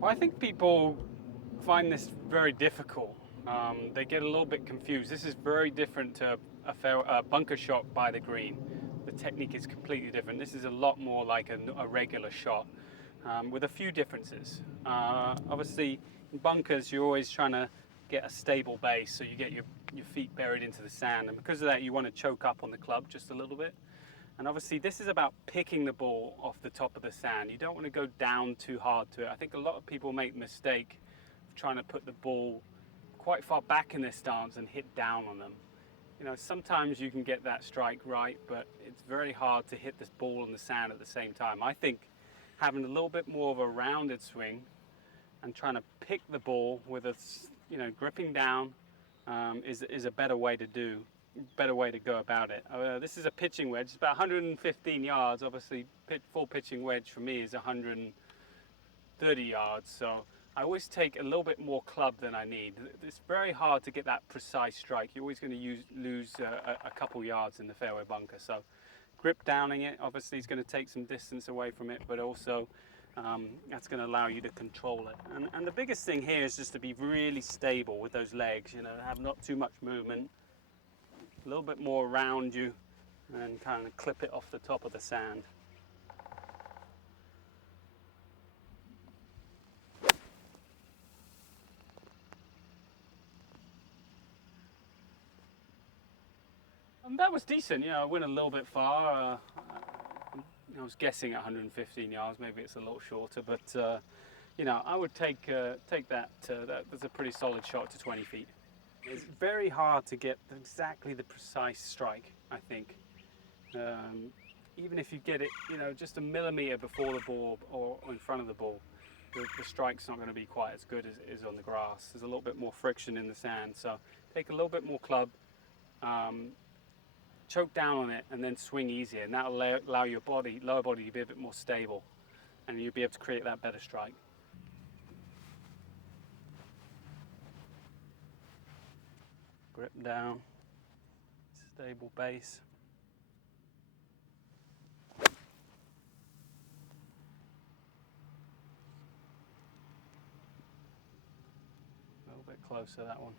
Well, I think people find this very difficult. They get a little bit confused. This is very different to a bunker shot by the green. The technique is completely different. This is a lot more like a regular shot, with a few differences. Obviously, in bunkers, you're always trying to get a stable base, so you get your feet buried into the sand, and because of that, you want to choke up on the club just a little bit. And obviously this is about picking the ball off the top of the sand. You don't want to go down too hard to it. I think a lot of people make the mistake of trying to put the ball quite far back in their stance and hit down on them. You know, sometimes you can get that strike right, but it's very hard to hit this ball in the sand at the same time. I think having a little bit more of a rounded swing and trying to pick the ball with a, gripping down is a better way to go about it. This is a pitching wedge. It's about 115 yards. Obviously, full pitching wedge for me is 130 yards. So I always take a little bit more club than I need. It's very hard to get that precise strike. You're always going to lose a couple yards in the fairway bunker. So grip downing it, obviously, is going to take some distance away from it, but also that's going to allow you to control it. And the biggest thing here is just to be really stable with those legs. Have not too much movement. A little bit more around you, and kind of clip it off the top of the sand. And that was decent. I went a little bit far. I was guessing at 115 yards. Maybe it's a little shorter, but I would take that. That's a pretty solid shot to 20 feet. It's very hard to get exactly the precise strike, I think. Even if you get it, just a millimeter before the ball or in front of the ball, the strike's not going to be quite as good as it is on the grass. There's a little bit more friction in the sand, so take a little bit more club, choke down on it, and then swing easier, and that'll allow your lower body to be a bit more stable, and you'll be able to create that better strike. Grip down, stable base. A little bit closer, that one.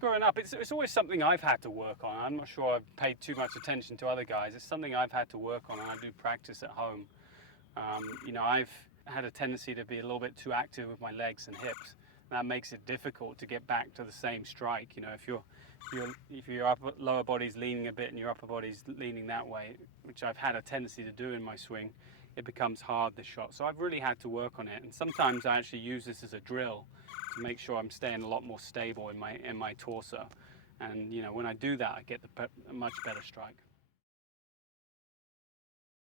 Growing up, it's always something I've had to work on. I'm not sure I've paid too much attention to other guys. It's something I've had to work on, and I do practice at home. I've had a tendency to be a little bit too active with my legs and hips. That makes it difficult to get back to the same strike. If your lower body's leaning a bit and your upper body's leaning that way, which I've had a tendency to do in my swing, it becomes hard, this shot. So I've really had to work on it. And sometimes I actually use this as a drill to make sure I'm staying a lot more stable in my torso. And when I do that, I get a much better strike.